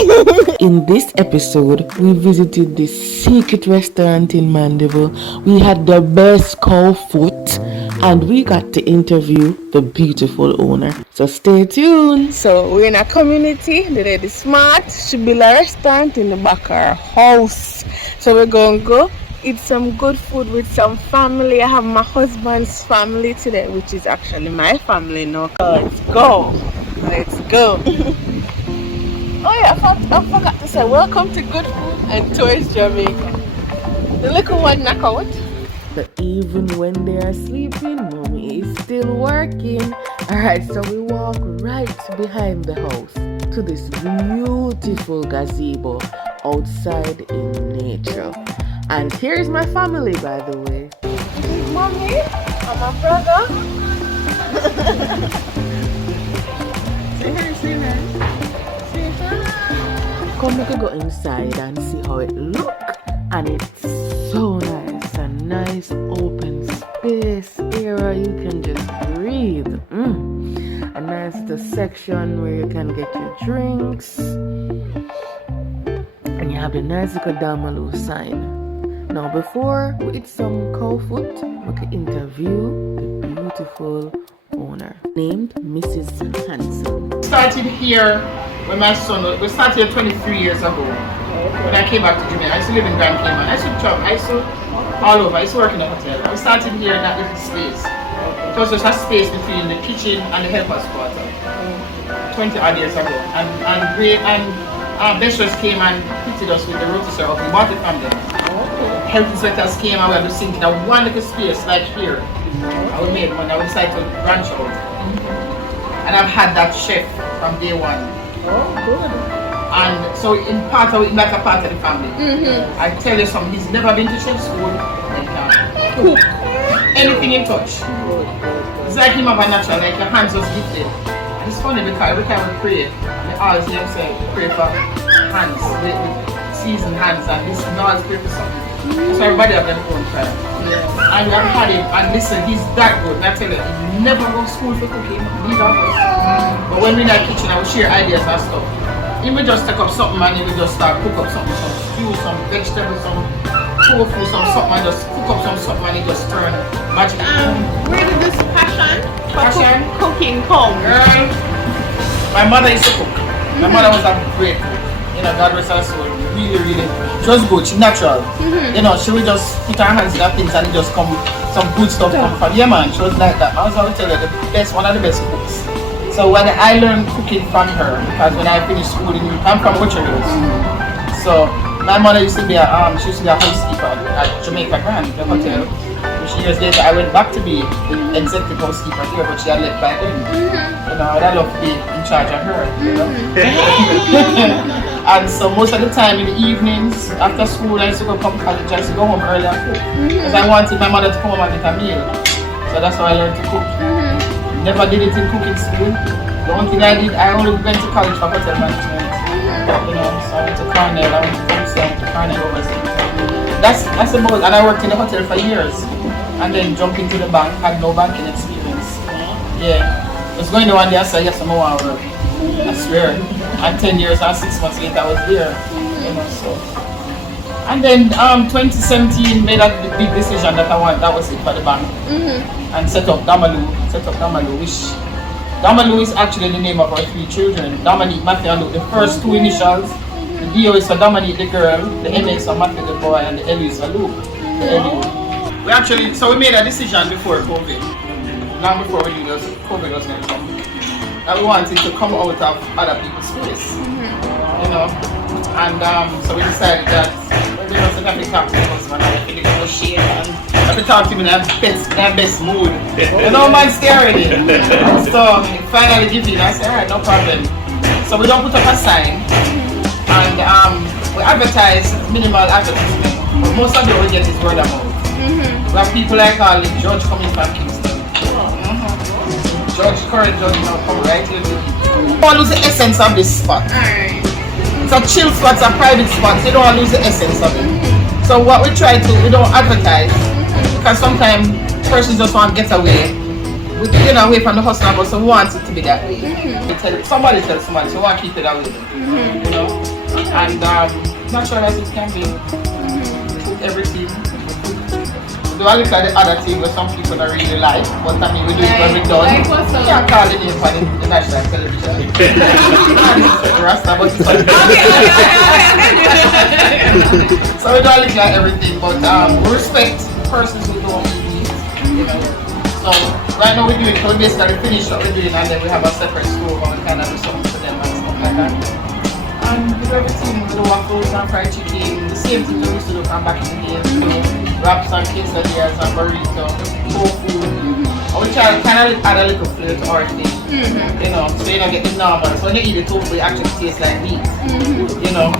In this episode, we visited this secret restaurant in Mandeville. We had the best cow foot and we got to interview the beautiful owner. So stay tuned. So we're in a community. The lady smart. She built a restaurant in the back of her house. So we're going to go eat some good food with some family. I have my husband's family today, which is actually my family now. Let's go. Let's go. Oh yeah, I forgot to say welcome to Good Food and Tours Jamaica. The little one knock out. But even when they are sleeping, mommy is still working. Alright, so we walk right behind the house to this beautiful gazebo outside in nature. And here's my family, by the way. This is mommy and my brother. Say hi, say hi. Come, we can go inside and see how it look. And it's so nice, a nice open space area you can just breathe. A nice little section where you can get your drinks. And you have the nice little Damalu sign. Now before we eat some cow foot, we can interview the beautiful owner named Mrs. Hanson. Started here when my son, we started here 23 years ago. When I came back to Jamaica, I used to live in Grand Cayman. I used to travel, I used to all over, I used to work in a hotel. I started here in that little space. It was just a space between the kitchen and the helper's quarter. 20 odd years ago. And Beshers came and fitted us with the roti syrup. We bought it from them. Healthy sweaters came and we had to sink in a one little space like here. I would make one, I would decide to branch out. And I've had that chef from day one. Oh, good. And so in part of it, like a part of the family. I tell you something, he's never been to chef school and can cook anything in touch. It's like him have a natural, like your hands was gifted. And it's funny because every time we pray, we always hear him say, pray for hands, with seasoned hands, and this and always pray for something. So everybody have their own prayer. And we have had him, and listen, he's that good. And I tell you, he never go to school for cooking, neither of us. But when we're in the kitchen, I will share ideas and stuff. He will just take up something and he will just start cook up something, some stew, some vegetables, some tofu, some something, and just cook up some something and he just turn magic. Where did this passion for cooking come? Girl, my mother used to cook. My mother was a great cook. You know, God rest her soul. Really, she was good, she's natural. You know, she would just put her hands in her things and it just come with some good stuff come from. Yeah man, she was like that. I was always tell her the best, one of the best cooks. So when I learned cooking from her, because when I finished school, I'm from Butcher Hills. So my mother used to be a housekeeper at Jamaica Grand, the hotel. Years later, I went back to be the executive housekeeper here, but she had left by then. You know, I'd love to be in charge of her. You know? And so most of the time in the evenings, after school, I used to go from college, I used to go home early and cook. Because I wanted my mother to come home and get a meal. So that's how I learned to cook. Never did it in cooking school. The only thing I did, I only went to college for hotel management. You know, so I went to Cornell, I went to Thompson, to Cornell overseas. That's about, and I worked in the hotel for years. And then jumped into the bank, had no banking experience. Yeah. I was going to one day I said, yes, I'm going to work. I swear. And 10 years and 6 months later I was there. You know, so. And then 2017 made a big decision that that was it for the bank. And set up Damalu, which Damalu is actually the name of our 3 children. Dominique, Matthew and Luke, the first 2 initials. The D.O. is for Dominique the girl, the M.A. is for Matthew the boy, and the L is for Luke. We actually, so we made a decision before COVID, long before we knew COVID was going to come, that we wanted to come out of other people's space, you know, and so we decided that we were going to have to talk to my husband and we negotiate and have to talk to him in their best mood. You know, man, stay already. So finally give in, I said, alright, no problem. So we don't put up a sign and we advertise minimal advertisement, but most of it we get is word of mouth. We have people like Judge coming from Kingston. Current judge now come right here to you. Don't lose the essence of this spot. It's a chill spot, it's a private spot, so you don't want to lose the essence of it. So what we try to, we don't advertise, because sometimes persons just want to get away. You know, away from the hustle, but so we want it to be that way. Somebody tells somebody, so we want to keep it that way. You know? and natural as it can be. Cook everything. Do I look at the other thing where some people don't really like, but I mean we do it when we're done. Like what's up? Can't call it in for the national television. Rasta, but it's fine. So we don't look like everything, but we respect persons who don't eat, you know. So right now we're doing, so we basically finish what we're doing and then we have a separate stove and we kind of do something for them and stuff like that. And we do everything, we do waffles and fried chicken, the same thing we used to do from back in the day, you know, wraps and quesadillas and burrito, tofu. And we try to kind of add a little flavor to our thing, you know, so you don't get the normal. So when you eat the tofu, it actually tastes like meat, you know.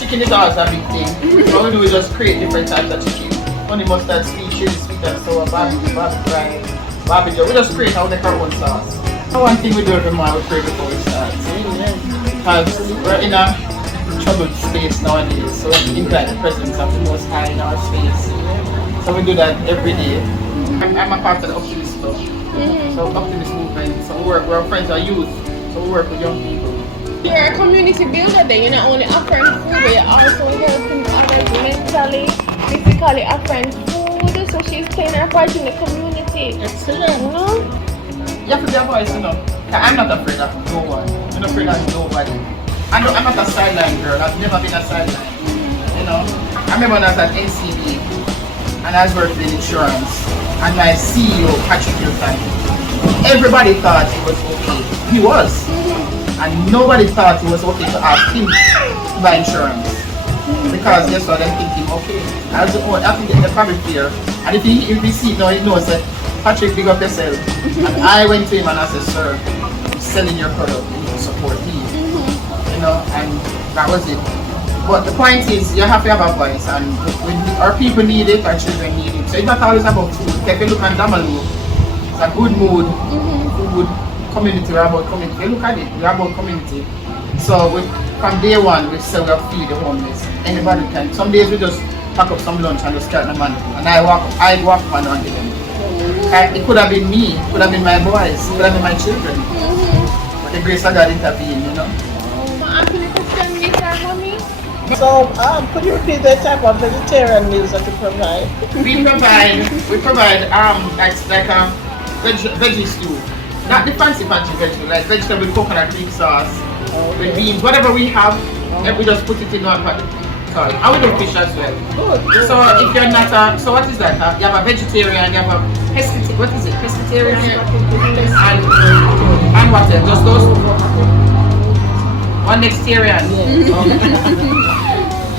Chicken is always a big thing. What we do is just create different types of chicken. Honey mustard, sweet chili, sweet and sour, barbecue, barbecue. We just create our own sauce. One thing we do every morning, we pray before we start. Because we're in a troubled space nowadays, so we invite the presence of the Most High in our space. So we do that every day. I'm a part of the Optimist Club, so Optimist movement. So we're friends of youth, so we work with young people. You're a community builder then, you're not only offering food, but you're also helping others mentally, physically offering food, so she's playing her part in the community. Excellent. You know? You have to be a voice, you know. I'm not afraid of no one. I'm not afraid of nobody. I'm not a sideline girl. I've never been a sideline. You know. I remember when I was at NCB and I was working in insurance and my CEO, Patrick Hilton, everybody thought he was okay. He was. And nobody thought it was okay to ask him to buy insurance. Because guess what, they're thinking, okay, I think they're probably fear. And if he see it now, he knows that Patrick, big up yourself. And I went to him and I said, sir, I'm selling your product, you need to support me. You know, and that was it. But the point is, you have to have a voice, and when our people need it, our children need it. So it's not always about food. Take a look at Damalu. It's a good mood, food. Community, we're about community. You look at it, we're about community. So from day one, we say we'll feed the homeless. Anybody can. Some days we just pack up some lunch and just carry them on. And I walk on under them. It could have been me, it could have been my boys, it could have been my children. But the grace of God intervened, you know. So, could you repeat the type of vegetarian meals that you provide? We provide like a veggie stew. Not the fancy veggie, like vegetable coconut cream sauce, with beans, whatever we have, and we just put it in one pot. And we do fish as well. Good. So if you're not so what is that? You have a vegetarian, you have a pescatarian, what is it? Pescatarian and what else? Just those? One vegetarian.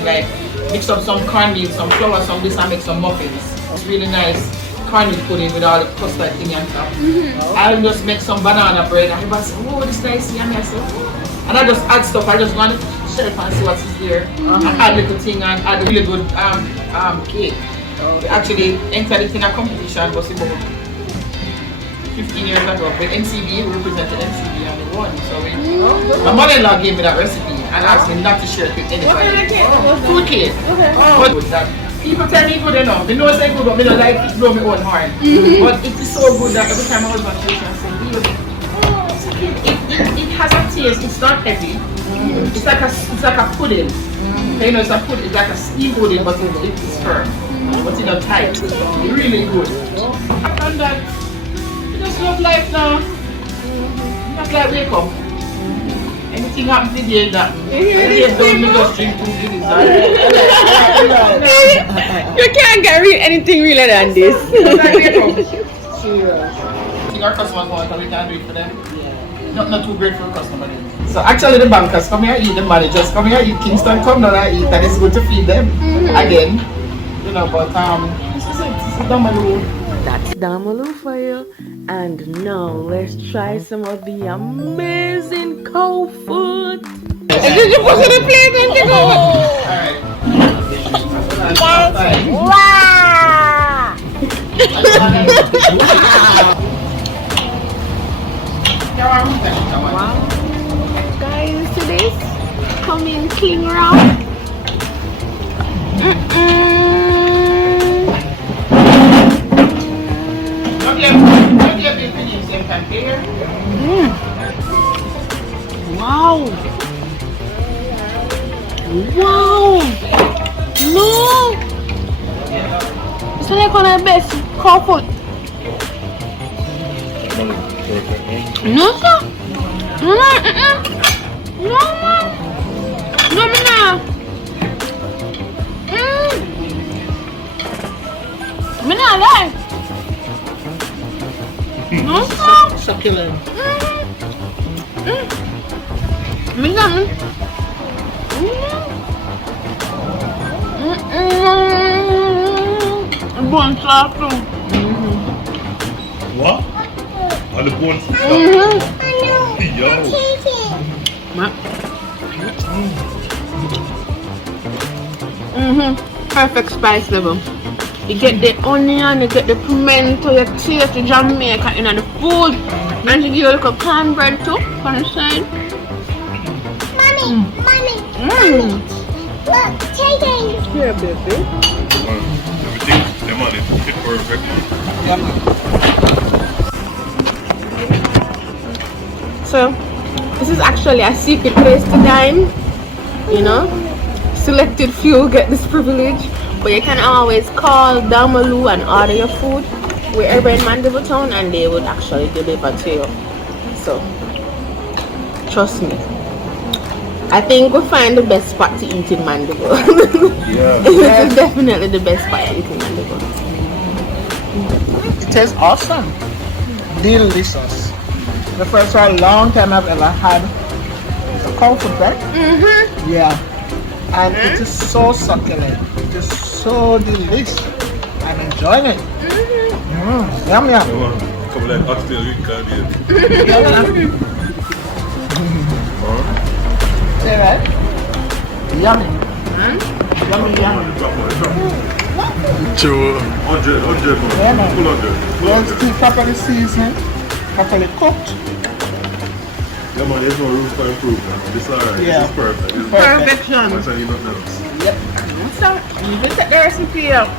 Like mix up some cornmeal, some flour, some this and make some muffins. It's really nice. Cornmeal pudding with all the custard thing on top. I'll just make some banana bread and everybody say, oh, this nice, yummy. I say, oh. And I just add stuff. I just go on the shelf and see what is there. And add little thing and add a really good cake. We actually entered it in a competition was about 15 years ago with NCB. We represented NCB and we won. So my mother-in-law gave me that recipe and asked me not to share it with anybody. What kind of cake? Food cake. Okay. But that people tell me good enough. They know it's good, but I don't like it blow me own heart. But it is so good that every time my husband takes it, I say, it has a taste. It's not heavy. It's like a pudding. You know, it's a pudding. It's like a steam pudding, but it's firm. But it's not tight. Really good. And that, you just love life now. Not like wake up. Anything happens today that don't me just drink 2 guineas. You can't get anything realer than this. I think our customers want and we can do it for them. Not too great for a customer then. So actually the bankers come here eat, the managers come here eat, Kingston come down and eat, and it's good to feed them again. You know, but this is it. This is Damalu. That's Damalu for you. And now let's try some of the amazing cow food. And did you put it in the plate and you go? Alright. Wow. Guys, see this? Come in clean wrap. Wow. Wow! No! It's like one of the best cow food. No, sir. No, no, man. No, man. Me not lie. No, sir. Succulent. Me not. Bone soft too. What? On the bones? Yo. Perfect spice level. You get the onion, you get the pimento, you taste the Jamaica in the food, and you give you a little cornbread too on the side. Mommy, look, taking. Here, baby. Everything, them on it, fit perfect. So, this is actually a secret place to dine, you know. Selected few get this privilege, but you can always call Damalu and order your food wherever in Mandeville town and they would actually deliver to you. So, trust me. I think we'll find the best spot to eat in Mandeville. Yeah. This is definitely the best spot to eat in Mandeville. It tastes awesome. Delicious. The first one long time I've ever had a cow food, right? Yeah. And it is so succulent. It is so delicious. I'm enjoying it. Yum yum. Come on, come like oxtail with cardiac. Say right? Yummy. Yummy, yummy. True. 100, Yeah, man. 200. Well, still properly seasoned, properly cooked. Yeah, man, there's no room for improvement. This is alright. Yeah. This is perfect. This is Perfection. much I need nothing else. Yep. So, you can take the recipe out.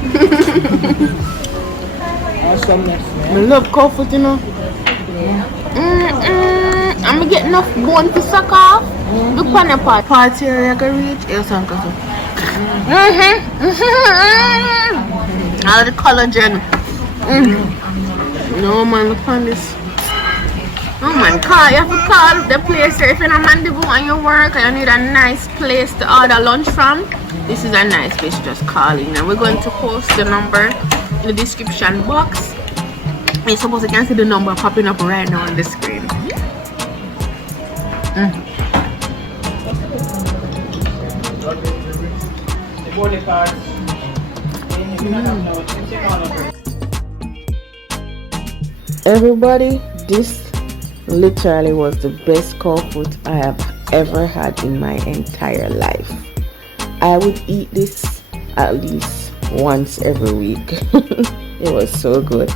Awesomeness, I man. love cow food, you know. I'm gonna get enough bone to suck off. Look on the part here, I can reach. Yes, I'm going all the collagen. No man, look on this. Oh man, you have to call the place if you're in a Mandeville and you work and you need a nice place to order lunch from. This is a nice place, just call in. And we're going to post the number in the description box. You're supposed to can see the number popping up right now on the screen. Everybody, this literally was the best cow food I have ever had in my entire life. I would eat this at least once every week. It was so good.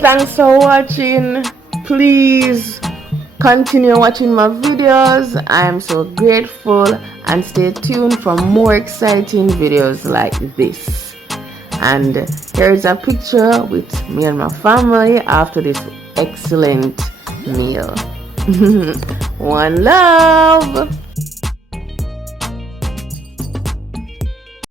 Thanks for watching. Please continue watching my videos. I am so grateful, and stay tuned for more exciting videos like this. And here's a picture with me and my family after this excellent meal. One love.